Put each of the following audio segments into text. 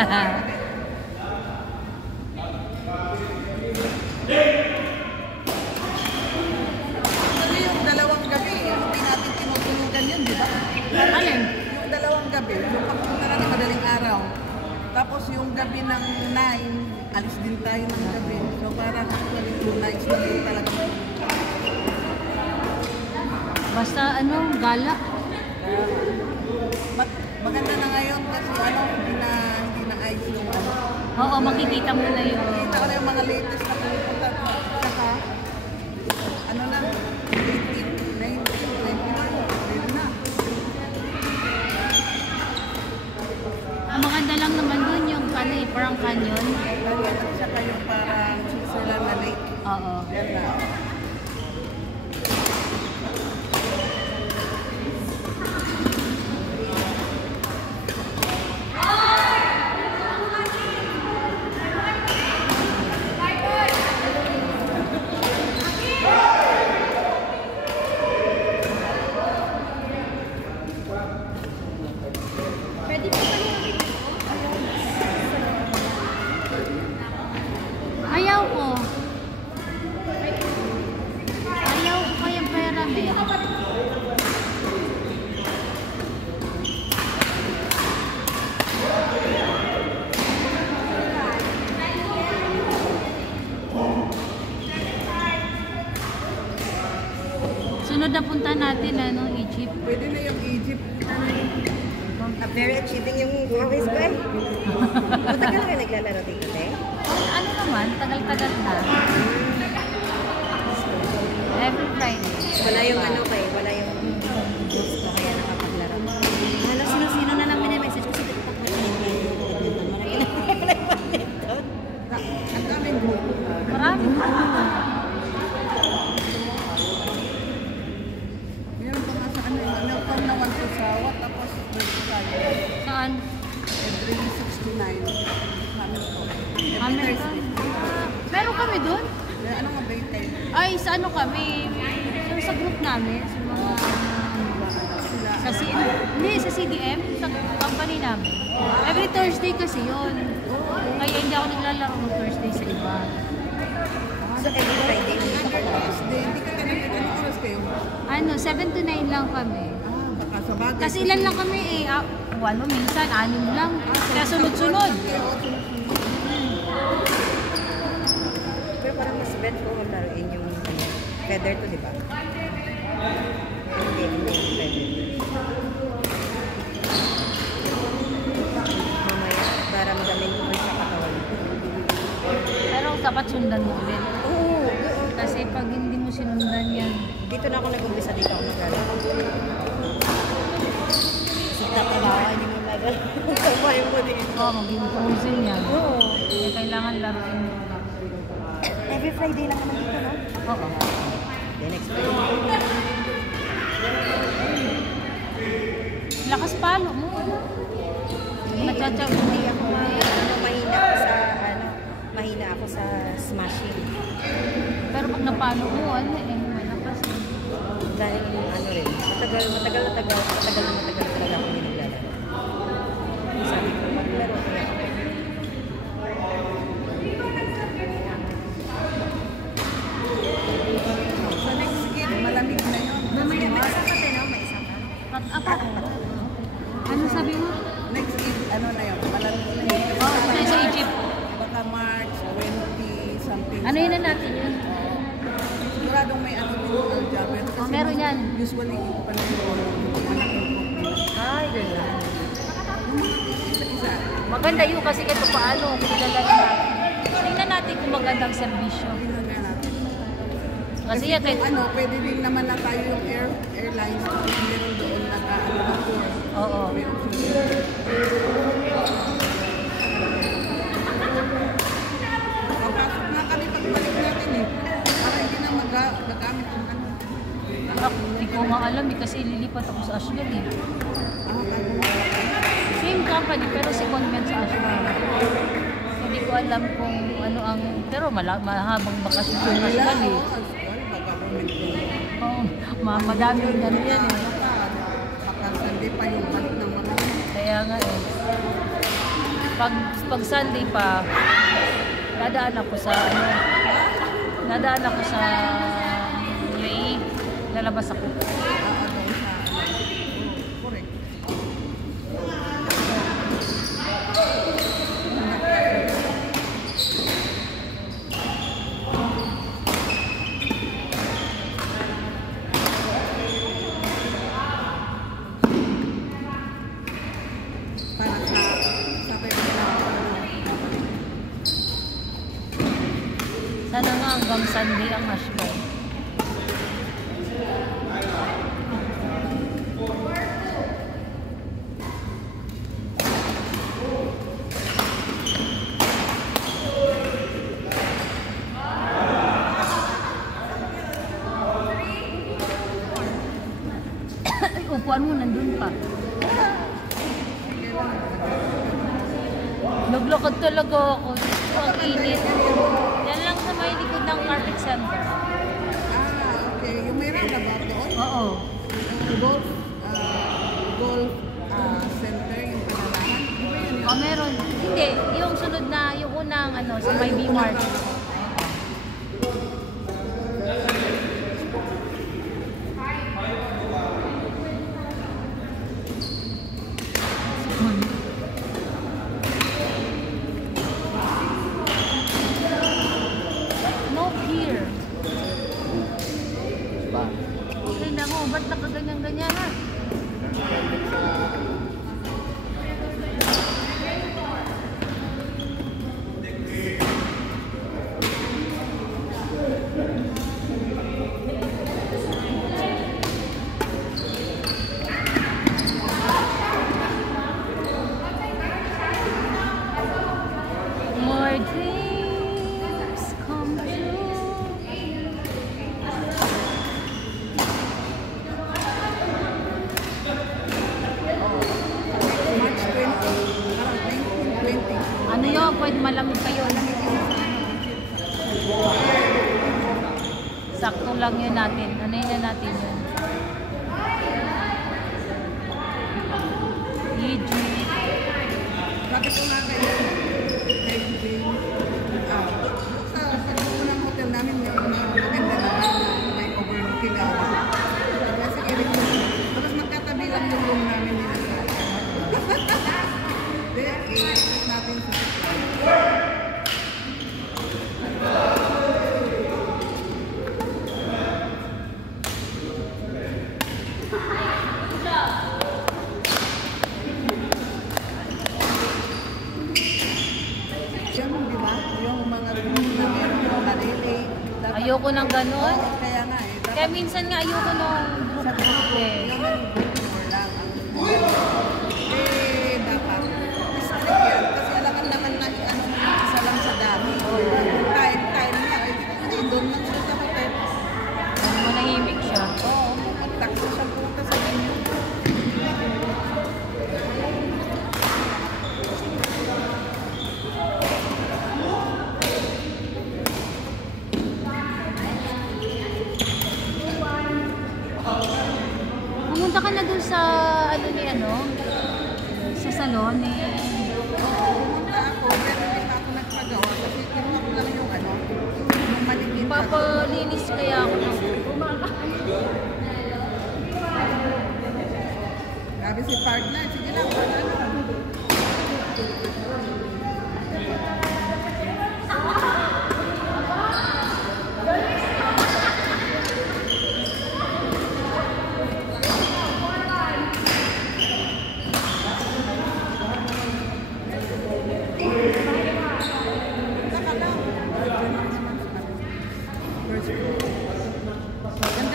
Yung dalawang gabi, hindi natin tinutulugan yun, di ba? Alin? Yung dalawang gabi, yung pagpunta na ng madaling araw. Tapos yung gabi ng 9, alis din tayo ng gabi. So parang actually, yung nights na din talaga. Basta ano, gala. Maganda na ngayon kasi hindi na ayos yung ano. Oo, makikita mo na yung... Kita ko na yung mga latest na pupunta. Saka, ano na, 18, 19, 21, pwede na. Ang maganda lang naman dun yung parang canyon. At saka yung parang Switzerland na lake. Oo. Yan na. Ayaw ko. Ayaw ko kayang pera, men. Sunod na punta natin, Egypt. Pwede na yung Egypt. Very achieving yung always ko eh. Matagal ka naglalaro dito eh? Ano naman, tagal-tagal na. Every Friday. Wala yung ano pa eh, wala yung gusto kaya nakapaglaro. Hala, sino-sino na lang minimessage ko sa TikTok na hindi. Ang daming group. Marami. Meron pa nga sa Melcom na 1 to Sawa, tapos pwede tayo. Saan? Every 69. Hamilton. Every Hamilton? Thursday. Meron kami dun? Ano nga ba yung kayo? Ay, sa ano kami? Sa group namin, sa mga... Sila. Hindi, sa CDM, sa company namin. Every Thursday kasi yun. Kaya hindi ako naglalaro ng Thursday sa iba. So every Friday, Every Thursday, hindi ka talaga anong oras kayo? Ano, 7 to 9 lang kami. Baka sa bagay. Kasi ilan lang kami eh. Walo, minsan, 6 lang. Kaya sunod-sunod. pero parang mas bet ko kung laruin yung feather to, di ba? Hindi feather. Mamaya, daramdamin ko sa katawan. Pero dapat sundan mo ulit. Oo. Kasi pag hindi mo sinundan yan, Dito na ako nag-umpisa, dito ako naglalaro. Sikta ka ba? Hindi mo naglalaro. Kamay mo dito. maging frozen yan. Oo. Kaya kailangan laruin mo. Every Friday lang naman dito, no? Oo. The next Friday. Lakas palo mo. Nagtsatsaw. Hindi ako mahina ako sa smashing. Pero pag napalo mo, malakas. Dahil rin, matagal talaga ako hindi naglalaro. Sabi ko, maglaro kaya ako. Sa next game, malamig na yun. May isa pa din, no? May isa pa. Ano sabi mo? Next game, ano na yun, malamig na yun. Sa Egypt. Baka March 20 something. Ano yun na natin yun? Siguradong may ano din yung Aljaber. Meron yan. Usually, pa na yung Ay, ganyan. isa-isa. Maganda yun kasi ito paano. Kilala na. Tingnan natin kung magandang serbisyo. Tingnan nga natin. Kasi yan kahit... Ano, pwede din naman na tayo yung airlines kasi meron doon nag-ano na tour. Oo. May option. Papasok na kami pagbalik natin eh. Para hindi na magamit yung ano. Hindi ko nga alam kasi lilipat ako sa Ashland eh. Same company pero secondment sa Ashland. Hindi ko alam kung ano ang... Pero mahabang bakasyon sa Ashland eh. Oo, madami yung ano yan eh. Baka Sunday pa yung balik ng mga. Kaya nga eh. Pag Sunday pa, dadaan ako sa UAE. Lalabas ako. Doon sa correct. Para sa Sana nga hanggang Sunday ang hashbag. Ay, upuan mo, nandun pa. Naglakad talaga ako. Ang init. Yan lang sa may likod ng Market Center. okay. Yung may roundabout doon? Oo. Golf, golf center, yung panalahan. O meron. Hindi. Yung sunod na, yung unang sa may B-Mart. No pier. Ay nako, ba't nakaganyan-ganyan ha? More dreams come true. March 20, parang 1920. Ano yun? Pwede malamig kayo. Sakto lang yun natin. Ano yun natin yun? Egypt. Sabi ko nga kayo, sa unang hotel namin, may maganda na may overlooking Sabi sige, tapos magkatabi lang yung room namin nila sa i-check natin sa Yan, di ba? Yung mga room na meron yung malili. Ayoko ng ganun. Kaya nga Kaya minsan nga ayoko nung sa group eh. yung floor lang. Dapat strict yan. Kasi alangan naman na isa lang sa dami. Time niya. Doon lang siya sa hotel. Manahimik siya. Oo, magtakbo siya punta sa inyo. Pumunta ka na dun sa sa salon eh. Pumunta ako, pero hindi pa ako nagpagawa. Kasi kinuha ko lang yung yung maligid. Papalinis kaya ako ng Grabe si partner. Sige lang, ganda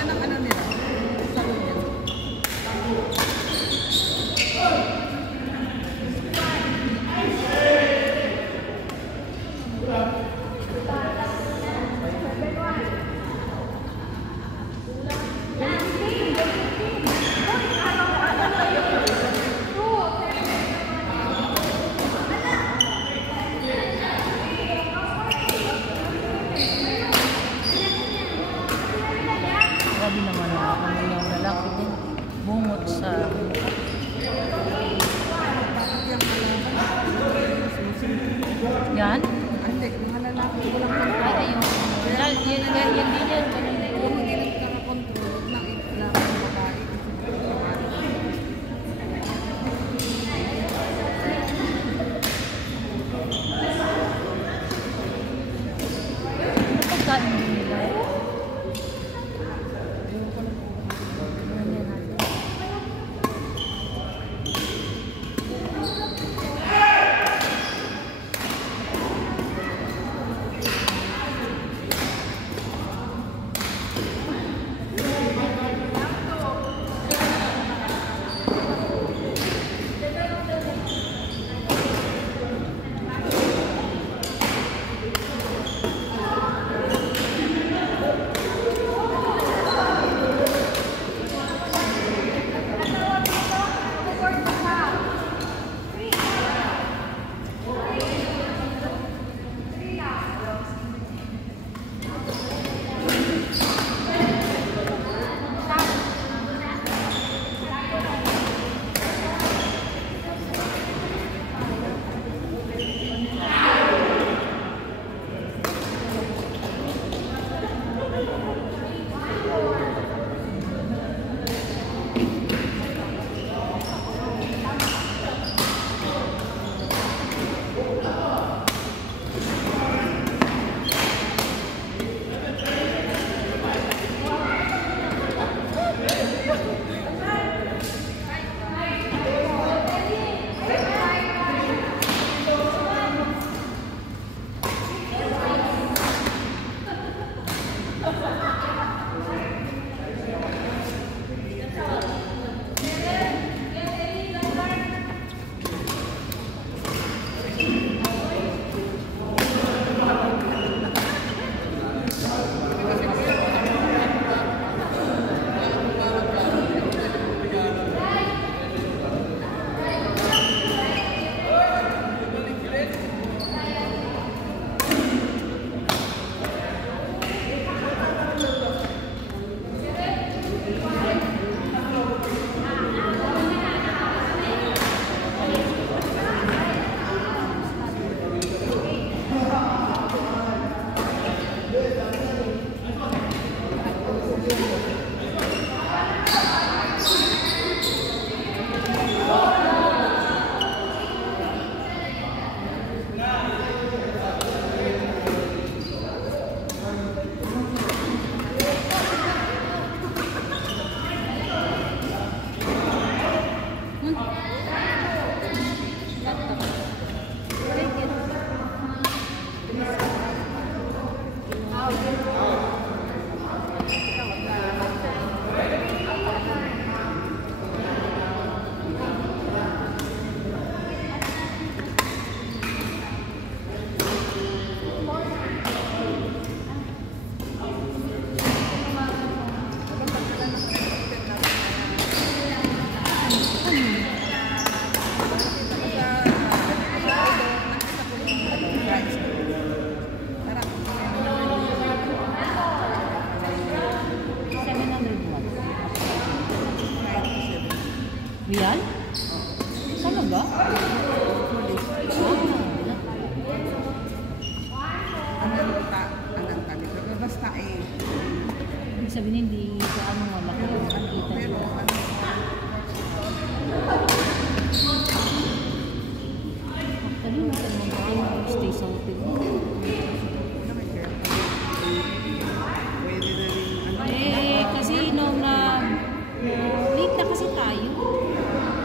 ng nila. Salon nila. Talaga? Police. Anong tabi ko. Basta eh. Ibig sabihin hindi sa ano malaki yung kita Pero nila. ano, Actually, mag-stay sa hotel. may girlfriend. Pwede na rin, ano, Eh, kasi nung late na kasi tayo.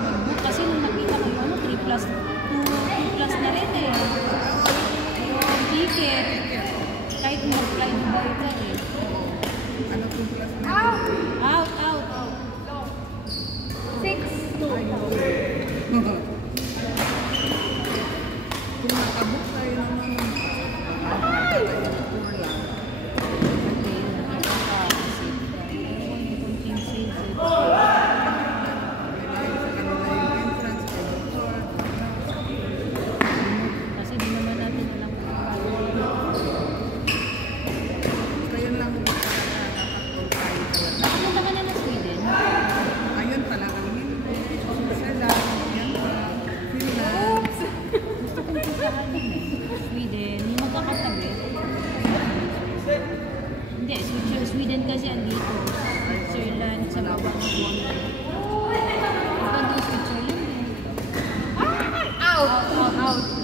Nag-book kasi nung nakita ko yung 3 plus, 2 plus na rin eh. Yung ticket, kahit mag-fly Dubai ka eh. ano kung plus na Out. 6. kung nakabuk tayo naman, tour lang. Kasi di naman natin alam kung paano. Ayun lang kung nakakapag tayo talaga. Nakapunta ka na ng Sweden? Ayun talagang hindi. Sila, yan pa, Finland. Gusto kong puntahan yun eh. Sweden, yung magkakatabi. Hindi, Sweden kasi andito. Switzerland, sa baba ng Bonn. Maganda yung Switzerland eh. Out!